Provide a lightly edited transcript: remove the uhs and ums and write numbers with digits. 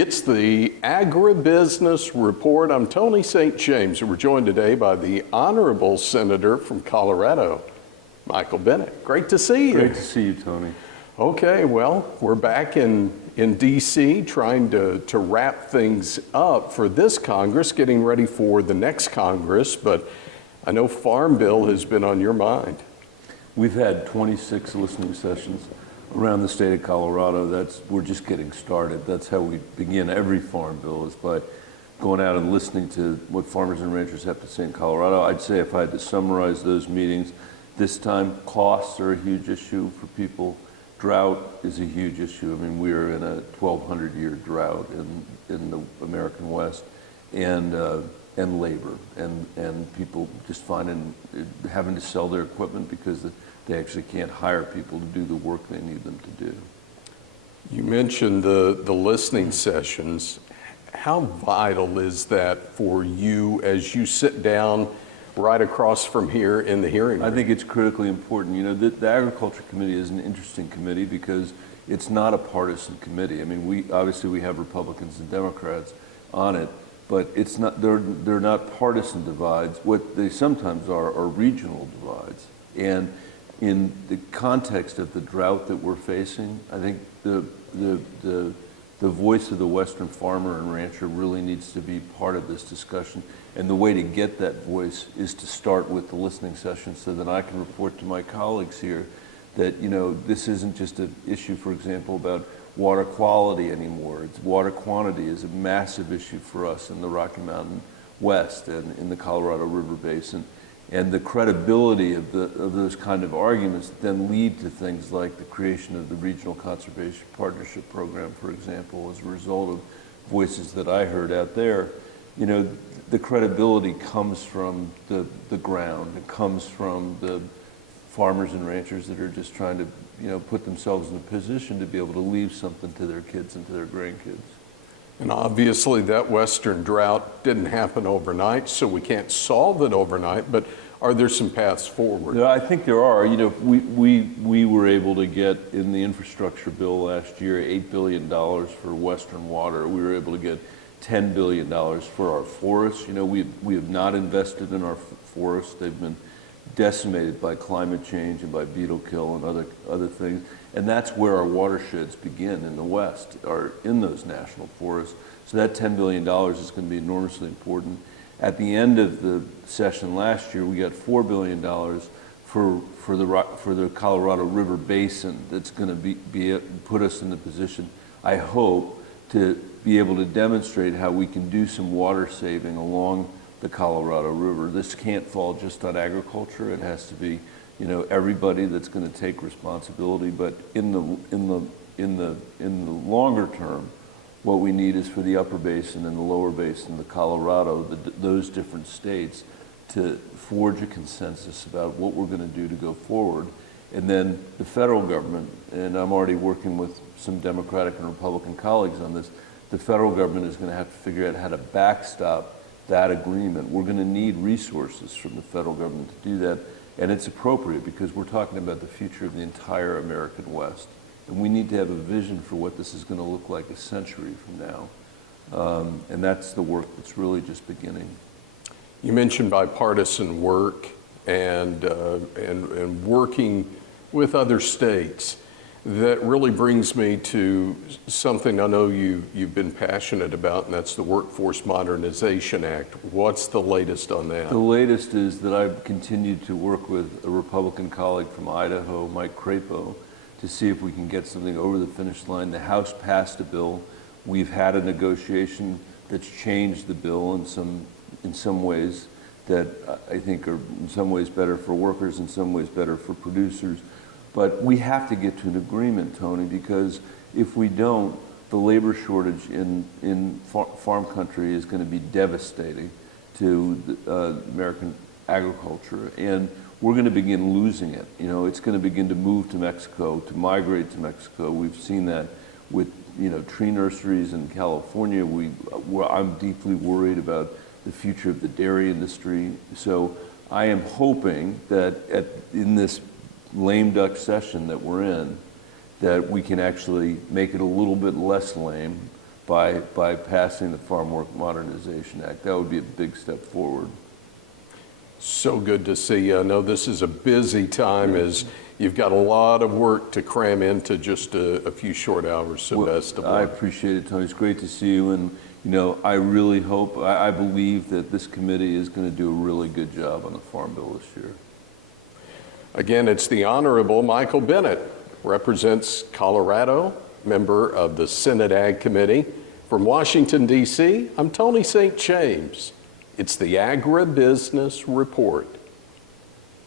It's the Agribusiness Report. I'm Tony St. James, and we're joined today by the Honorable Senator from Colorado, Michael Bennet. Great to see you. Great to see you, Tony. Okay, well, we're back in DC trying to wrap things up for this Congress, getting ready for the next Congress, but I know Farm Bill has been on your mind. We've had 26 listening sessions around the state of Colorado. We're just getting started. That's how we begin every farm bill, is by going out and listening to what farmers and ranchers have to say in Colorado. I'd say if I had to summarize those meetings, this time costs are a huge issue for people. Drought is a huge issue. I mean, we're in a 1,200-year drought in the American West, and labor, and people just having to sell their equipment because they actually can't hire people to do the work they need them to do. You mentioned the listening sessions. How vital is that for you as you sit down right across from here in the hearing room? I think it's critically important. You know, the Agriculture Committee is an interesting committee because it's not a partisan committee. I mean, we have Republicans and Democrats on it, but it's not. They're not partisan divides. What they sometimes are regional divides. And in the context of the drought that we're facing, I think the voice of the Western farmer and rancher really needs to be part of this discussion. And the way to get that voice is to start with the listening session, so that I can report to my colleagues here that, you know, this isn't just an issue, for example, about water quality anymore. Water quantity is a massive issue for us in the Rocky Mountain West and in the Colorado River Basin. And the credibility of those kind of arguments then lead to things like the creation of the Regional Conservation Partnership Program, for example, as a result of voices that I heard out there. You know, the credibility comes from the ground. It comes from the farmers and ranchers that are just trying to, you know, put themselves in a position to be able to leave something to their kids and to their grandkids. And obviously that Western drought didn't happen overnight, so we can't solve it overnight, but are there some paths forward? Yeah, I think there are. You know, we were able to get in the infrastructure bill last year $8 billion for Western water. We were able to get $10 billion for our forests. You know, we have not invested in our forests. They've been decimated by climate change and by beetle kill and other things. And that's where our watersheds begin in the West, are in those national forests. So that $10 billion is going to be enormously important. At the end of the session last year, we got $4 billion for the Colorado River Basin. That's going to put us in the position, I hope, to be able to demonstrate how we can do some water saving along the Colorado River. This can't fall just on agriculture. It has to be, you know, everybody that's going to take responsibility. But in the longer term, what we need is for the upper basin and the lower basin, the Colorado, those different states, to forge a consensus about what we're going to do to go forward. And then the federal government, and I'm already working with some Democratic and Republican colleagues on this, the federal government is going to have to figure out how to backstop that agreement. We're going to need resources from the federal government to do that. And it's appropriate because we're talking about the future of the entire American West. And we need to have a vision for what this is going to look like a century from now. And that's the work that's really just beginning. You mentioned bipartisan work and working with other states. That really brings me to something I know you've been passionate about, and that's the Workforce Modernization Act. What's the latest on that? The latest is that I've continued to work with a Republican colleague from Idaho, Mike Crapo, to see if we can get something over the finish line. The House passed a bill. We've had a negotiation that's changed the bill in some ways that I think are in some ways better for workers, in some ways better for producers. But we have to get to an agreement, Tony, because if we don't, the labor shortage in farm country is going to be devastating to American agriculture, and we're going to begin losing it. You know, it's going to begin to move to Mexico, to migrate to Mexico. We've seen that with, you know, tree nurseries in California. I'm deeply worried about the future of the dairy industry. So I am hoping that in this lame duck session that we're in, that we can actually make it a little bit less lame by passing the Farm Work Modernization Act. That would be a big step forward. So good to see you. I know this is a busy time as you've got a lot of work to cram into just a few short hours, so best of I luck. appreciate it, Tony. It's great to see you, and you know, I really hope, I believe that this committee is going to do a really good job on the Farm Bill this year. Again, it's the Honorable Michael Bennet, represents Colorado, member of the Senate Ag Committee. From Washington, D.C., I'm Tony St. James. It's the Agribusiness Report.